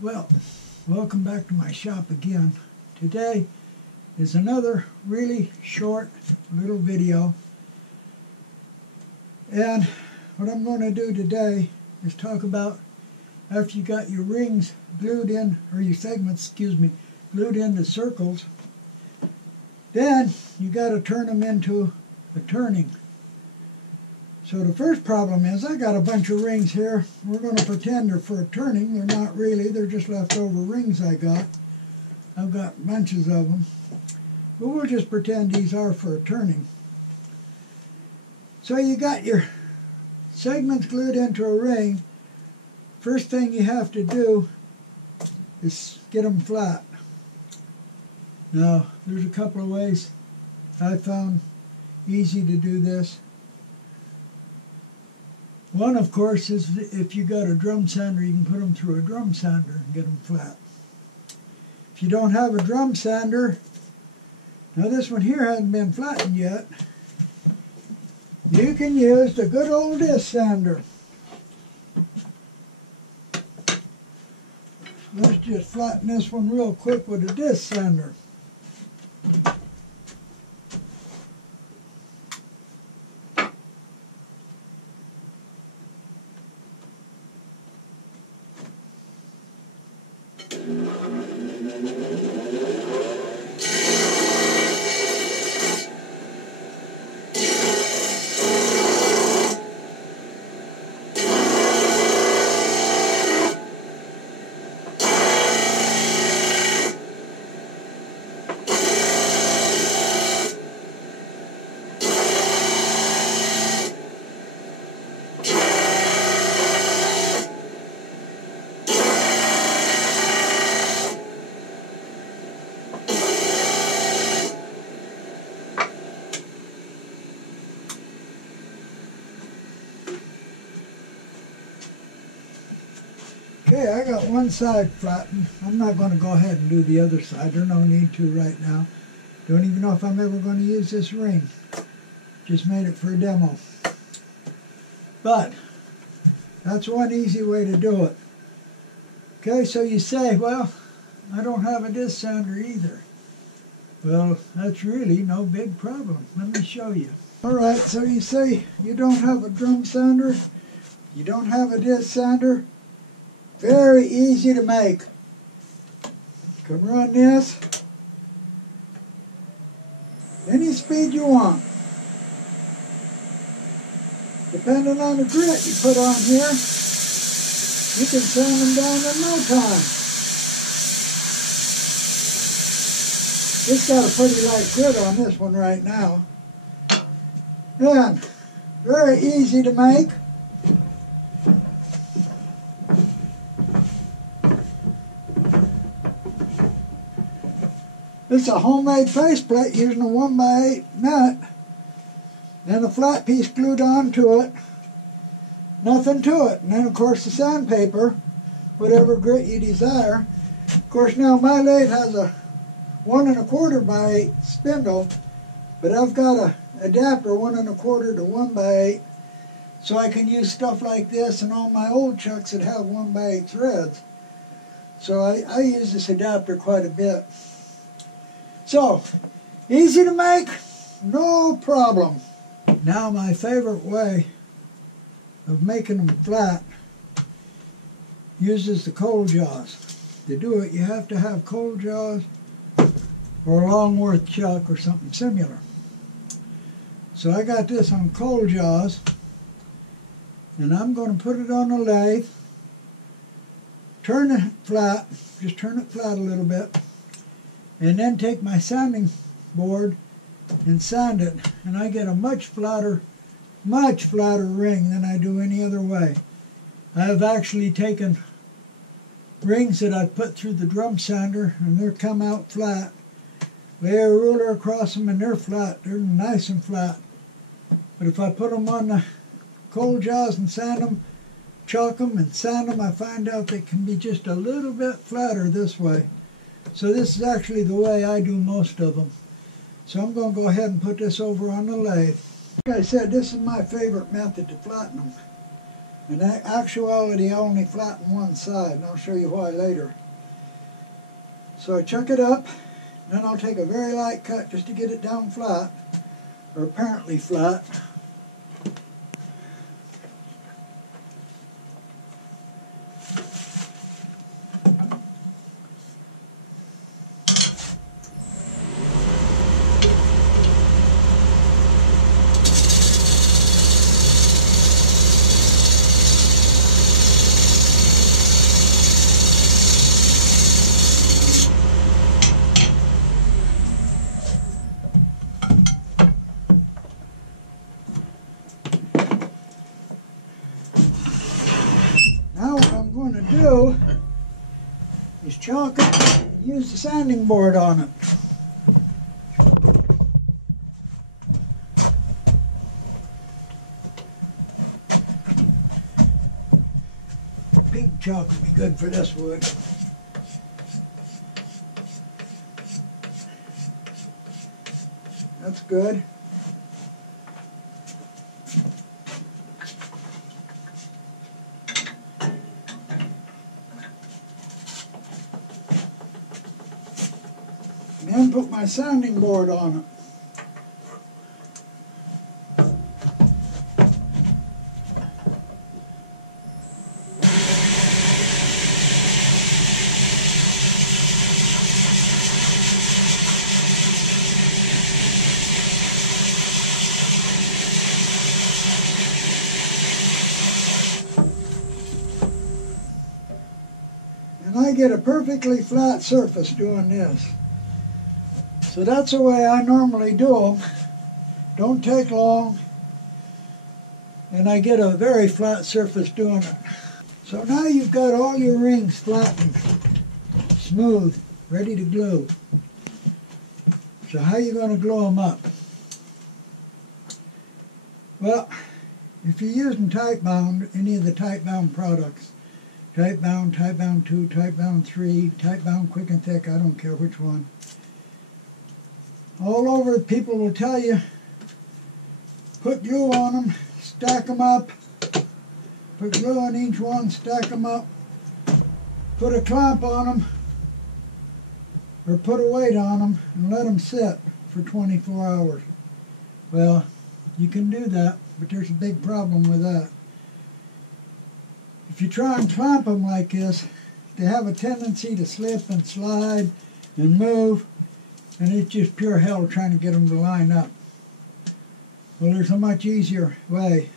Well, welcome back to my shop again. Today is another really short little video. And what I'm going to do today is talk about after you got your rings glued in, or your segments, glued into circles, then you got to turn them into a turning. So the first problem is I got a bunch of rings here. We're going to pretend they're for a turning. They're not really. They're just leftover rings I got. I've got bunches of them. But we'll just pretend these are for a turning. So you got your segments glued into a ring. First thing you have to do is get them flat. Now, there's a couple of ways I found easy to do this. One, of course, is if you got a drum sander, you can put them through a drum sander and get them flat. If you don't have a drum sander, now this one here hasn't been flattened yet, you can use the good old disc sander. Let's just flatten this one real quick with a disc sander. Okay, I got one side flattened. I'm not going to go ahead and do the other side. There's no need to right now. Don't even know if I'm ever going to use this ring. Just made it for a demo. But that's one easy way to do it. Okay, so you say, well, I don't have a disc sander either. Well, that's really no big problem. Let me show you. Alright, so you say you don't have a drum sander, you don't have a disc sander. Very easy to make. Can run this any speed you want. Depending on the grit you put on here, you can sand them down in no time. It's got a pretty light grit on this one right now. And very easy to make. It's a homemade faceplate using a 1x8 nut, and a flat piece glued onto it. Nothing to it. And then, of course, the sandpaper, whatever grit you desire. Of course, now my lathe has a 1 1/4x8 spindle, but I've got an adapter 1 1/4 to 1x8, so I can use stuff like this and all my old chucks that have 1x8 threads. So I use this adapter quite a bit. So, easy to make, no problem. Now my favorite way of making them flat uses the cold jaws. To do it, you have to have cold jaws or a Longworth chuck or something similar. So I got this on cold jaws, and I'm going to put it on the lathe, turn it flat, just turn it flat a little bit, and then take my sanding board and sand it, and I get a much flatter ring than I do any other way. I have actually taken rings that I've put through the drum sander and they're come out flat. Lay a ruler across them and they're flat. They're nice and flat. But if I put them on the cold jaws and sand them, chalk them and sand them, I find out they can be just a little bit flatter this way. So this is actually the way I do most of them. So I'm going to go ahead and put this over on the lathe. Like I said, this is my favorite method to flatten them. In actuality, I only flatten one side, and I'll show you why later. So I chuck it up, then I'll take a very light cut just to get it down flat, or apparently flat. Now what I'm going to do is chalk it, use the sanding board on it. Pink chalk would be good for this wood. That's good. And then put my sanding board on it. And I get a perfectly flat surface doing this. So that's the way I normally do them. Don't take long. And I get a very flat surface doing it. So now you've got all your rings flattened, smooth, ready to glue. So how are you going to glue them up? Well, if you're using type bound, any of the type bound products, type bound 2, type bound 3, type bound quick and thick, I don't care which one. All over, people will tell you, put glue on them, stack them up, put glue on each one, stack them up, put a clamp on them, or put a weight on them, and let them sit for 24 hours. Well, you can do that, but there's a big problem with that. If you try and clamp them like this, they have a tendency to slip and slide and move, and it's just pure hell trying to get them to line up. Well, there's a much easier way.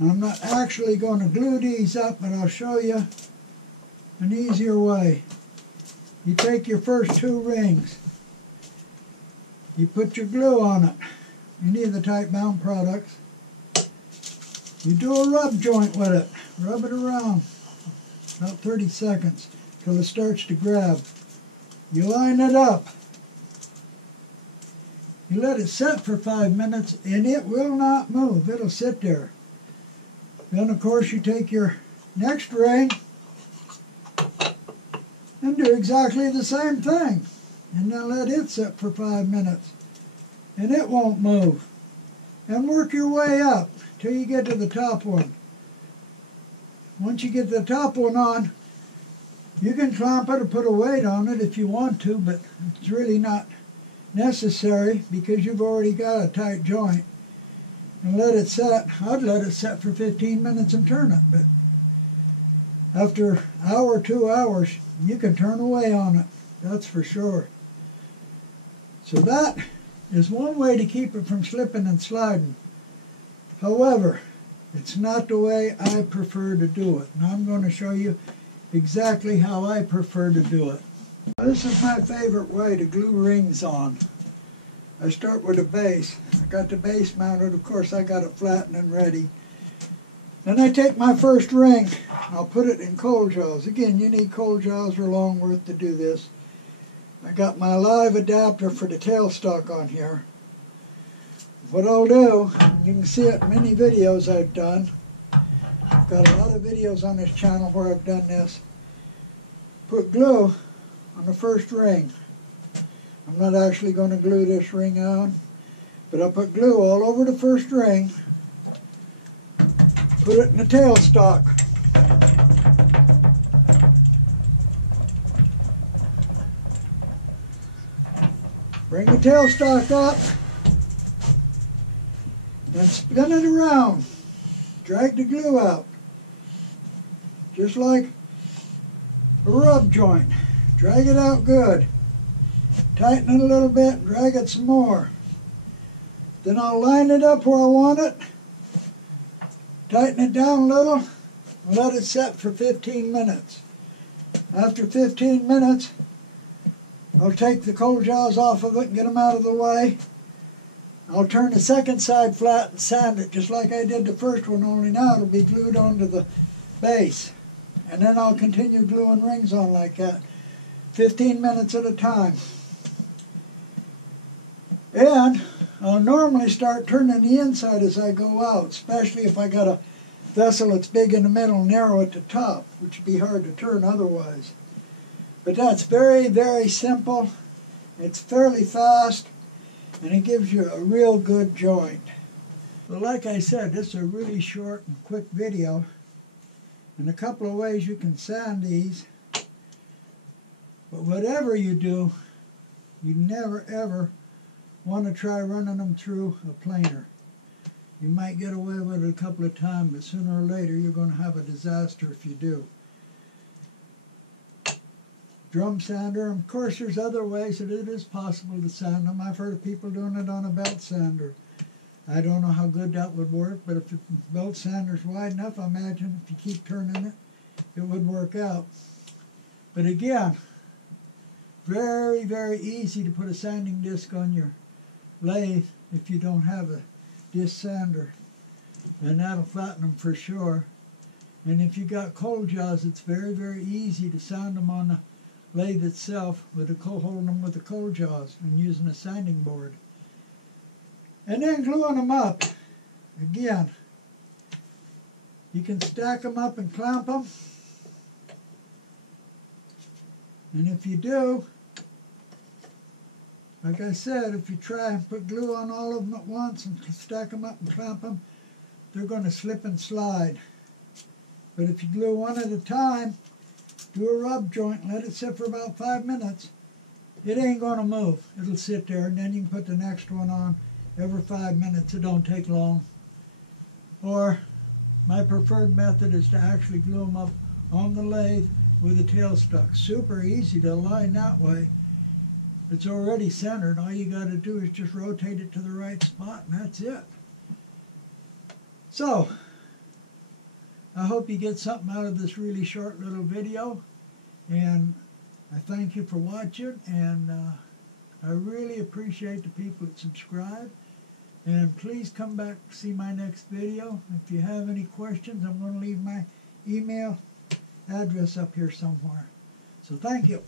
I'm not actually going to glue these up, but I'll show you an easier way. You take your first 2 rings, you put your glue on it, any of the type bound products. You do a rub joint with it, rub it around about 30 seconds till it starts to grab. You line it up. You let it set for 5 minutes and it will not move. It'll sit there. Then of course you take your next ring and do exactly the same thing. And then let it sit for 5 minutes. And it won't move. And work your way up till you get to the top one. Once you get the top one on, you can clamp it or put a weight on it if you want to, but it's really not necessary because you've already got a tight joint. And let it set. I'd let it set for 15 minutes and turn it, but after an hour, 2 hours, you can turn away on it. That's for sure. So that is one way to keep it from slipping and sliding. However, it's not the way I prefer to do it. And I'm going to show you exactly how I prefer to do it. This is my favorite way to glue rings on. I start with a base. I got the base mounted. Of course, I got it flattened and ready. Then I take my first ring. I'll put it in cold jaws. Again, you need cold jaws or Longworth to do this. I got my live adapter for the tailstock on here. What I'll do, you can see it in many videos I've done. I've got a lot of videos on this channel where I've done this. Put glue on the first ring. I'm not actually going to glue this ring on, but I'll put glue all over the first ring. Put it in the tailstock. Bring the tailstock up and spin it around. Drag the glue out. Just like a rub joint. Drag it out good. Tighten it a little bit, drag it some more. Then I'll line it up where I want it. Tighten it down a little and let it set for 15 minutes. After 15 minutes, I'll take the cold jaws off of it and get them out of the way. I'll turn the second side flat and sand it just like I did the first one, only now it'll be glued onto the base. And then I'll continue gluing rings on like that, 15 minutes at a time. And I'll normally start turning the inside as I go out, especially if I got a vessel that's big in the middle and narrow at the top, which would be hard to turn otherwise. But that's very, very simple. It's fairly fast, and it gives you a real good joint. Well, like I said, this is a really short and quick video, and a couple of ways you can sand these. But whatever you do, you never ever want to try running them through a planer. You might get away with it a couple of times, but sooner or later you're going to have a disaster if you do. Drum sander, of course there's other ways that it is possible to sand them. I've heard of people doing it on a belt sander. I don't know how good that would work, but if the belt sander's wide enough, I imagine if you keep turning it, it would work out. But again, very, very easy to put a sanding disc on your lathe if you don't have a disc sander, and that'll flatten them for sure. And if you got cold jaws, it's very, very easy to sand them on the lathe itself with holding them with the cold jaws and using a sanding board. And then gluing them up. Again, you can stack them up and clamp them. And if you do, like I said, if you try and put glue on all of them at once and stack them up and clamp them, they're going to slip and slide. But if you glue one at a time, do a rub joint and let it sit for about 5 minutes, it ain't going to move. It'll sit there, and then you can put the next one on every 5 minutes. It don't take long. Or my preferred method is to actually glue them up on the lathe with a tailstock. Super easy to align that way. It's already centered. All you got to do is just rotate it to the right spot, and that's it. So, I hope you get something out of this really short little video, and I thank you for watching, and I really appreciate the people that subscribe. And please come back to see my next video. If you have any questions, I'm going to leave my email address up here somewhere. So thank you.